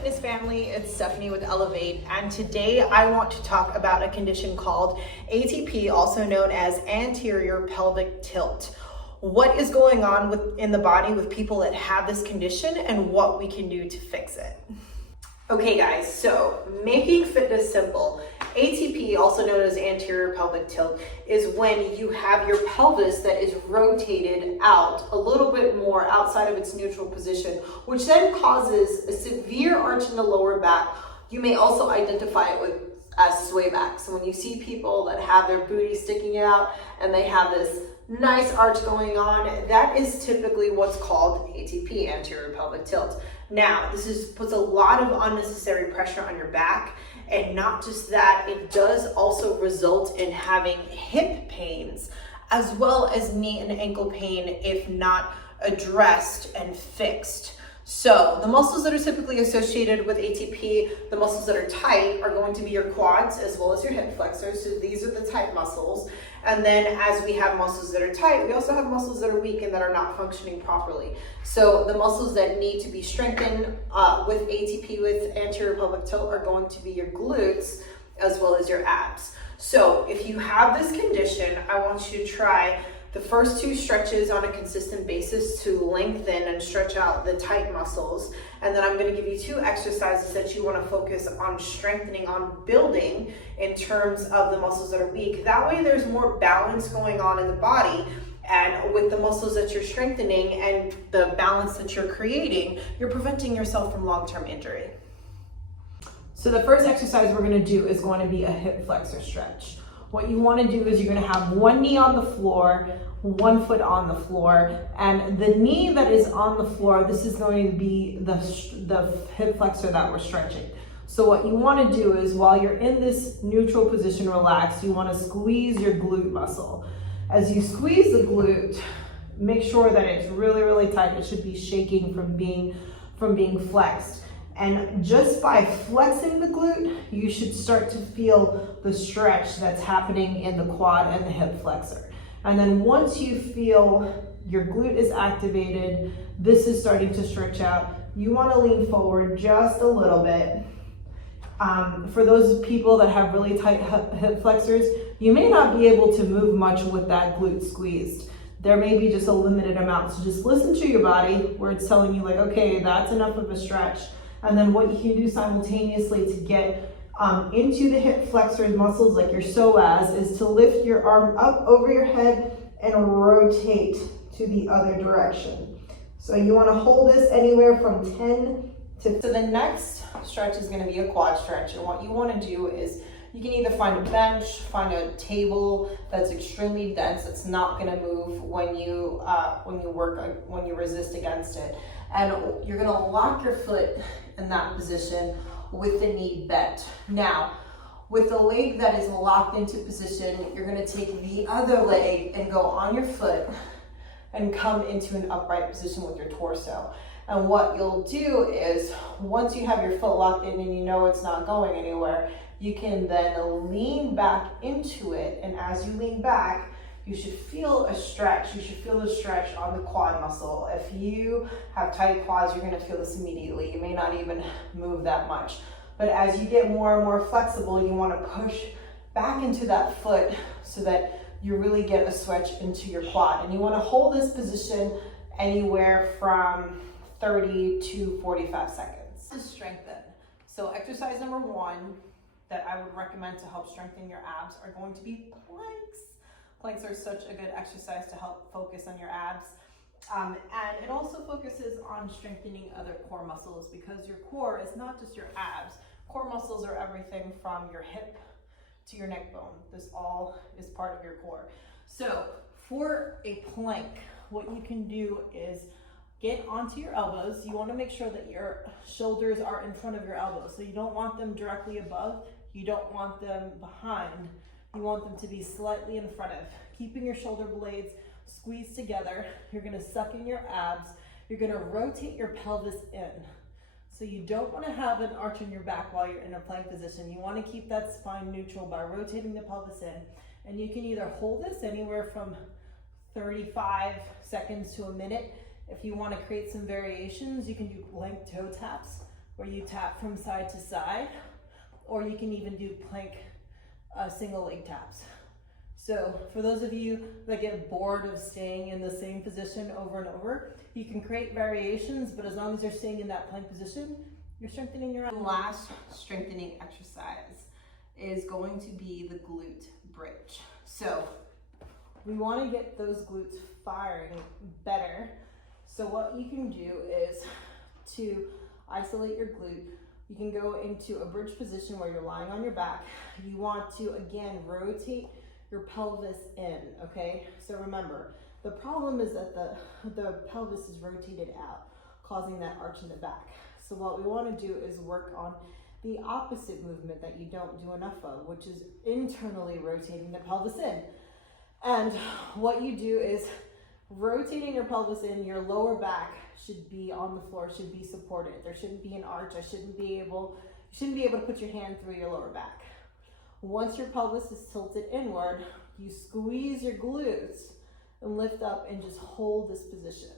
fitness family, it's Stephanie with Elevate, and today I want to talk about a condition called ATP, also known as Anterior Pelvic Tilt. What is going on in the body with people that have this condition and what we can do to fix it. Okay guys, so making fitness simple, ATP, also known as anterior pelvic tilt, is when you have your pelvis that is rotated out a little bit more outside of its neutral position, which then causes a severe arch in the lower back. You may also identify it as sway back. So when you see people that have their booty sticking out and they have this nice arch going on, that is typically what's called ATP, anterior pelvic tilt. Now, this puts a lot of unnecessary pressure on your back, and not just that, it does also result in having hip pains as well as knee and ankle pain if not addressed and fixed. So the muscles that are typically associated with ATP, the muscles that are tight, are going to be your quads as well as your hip flexors. So these are the tight muscles. And then as we have muscles that are tight, we also have muscles that are weak and that are not functioning properly. So the muscles that need to be strengthened with ATP, with anterior pelvic tilt, are going to be your glutes as well as your abs. So if you have this condition, I want you to try the first two stretches on a consistent basis to lengthen and stretch out the tight muscles. And then I'm going to give you two exercises that you want to focus on strengthening, on building in terms of the muscles that are weak. That way there's more balance going on in the body. And with the muscles that you're strengthening and the balance that you're creating, you're preventing yourself from long-term injury. So the first exercise we're going to do is going to be a hip flexor stretch. What you want to do is you're going to have one knee on the floor, one foot on the floor, and the knee that is on the floor, this is going to be the hip flexor that we're stretching. So what you want to do is, while you're in this neutral position, relaxed, you want to squeeze your glute muscle. As you squeeze the glute, make sure that it's really, really tight. It should be shaking from being flexed. And just by flexing the glute, you should start to feel the stretch that's happening in the quad and the hip flexor. And then once you feel your glute is activated, this is starting to stretch out, you want to lean forward just a little bit. For those people that have really tight hip flexors, you may not be able to move much with that glute squeezed. There may be just a limited amount. So just listen to your body where it's telling you like, okay, that's enough of a stretch. And then what you can do simultaneously to get into the hip flexor muscles, like your psoas, is to lift your arm up over your head and rotate to the other direction. So you want to hold this anywhere from 10 to... So the next stretch is going to be a quad stretch. And what you want to do is you can either find a bench, find a table that's extremely dense, that's not going to move when you resist against it. And you're going to lock your foot in that position with the knee bent. Now, with the leg that is locked into position, you're going to take the other leg and go on your foot and come into an upright position with your torso. And what you'll do is, once you have your foot locked in and you know it's not going anywhere, you can then lean back into it. And as you lean back, you should feel a stretch. You should feel the stretch on the quad muscle. If you have tight quads, you're going to feel this immediately. You may not even move that much. But as you get more and more flexible, you want to push back into that foot so that you really get a stretch into your quad. And you want to hold this position anywhere from 30 to 45 seconds. To strengthen. So exercise number one that I would recommend to help strengthen your abs are going to be planks. Planks are such a good exercise to help focus on your abs. And it also focuses on strengthening other core muscles, because your core is not just your abs. Core muscles are everything from your hip to your neck bone. This all is part of your core. So for a plank, what you can do is get onto your elbows. You want to make sure that your shoulders are in front of your elbows. So you don't want them directly above. You don't want them behind. You want them to be slightly in front of, keeping your shoulder blades squeezed together. You're going to suck in your abs. You're going to rotate your pelvis in. So you don't want to have an arch in your back while you're in a plank position. You want to keep that spine neutral by rotating the pelvis in. And you can either hold this anywhere from 35 seconds to a minute. If you want to create some variations, you can do plank toe taps, where you tap from side to side, or you can even do plank single leg taps. So for those of you that get bored of staying in the same position over and over, you can create variations, but as long as you're staying in that plank position, you're strengthening your The last strengthening exercise is going to be the glute bridge. So we want to get those glutes firing better. So what you can do is to isolate your glute. You can go into a bridge position where you're lying on your back. You want to, again, rotate your pelvis in, okay? So remember, the problem is that the pelvis is rotated out, causing that arch in the back. So what we want to do is work on the opposite movement that you don't do enough of, which is internally rotating the pelvis in. And what you do is rotating your pelvis in, your lower back should be on the floor, should be supported. There shouldn't be an arch. You shouldn't be able to put your hand through your lower back. Once your pelvis is tilted inward, you squeeze your glutes and lift up and just hold this position.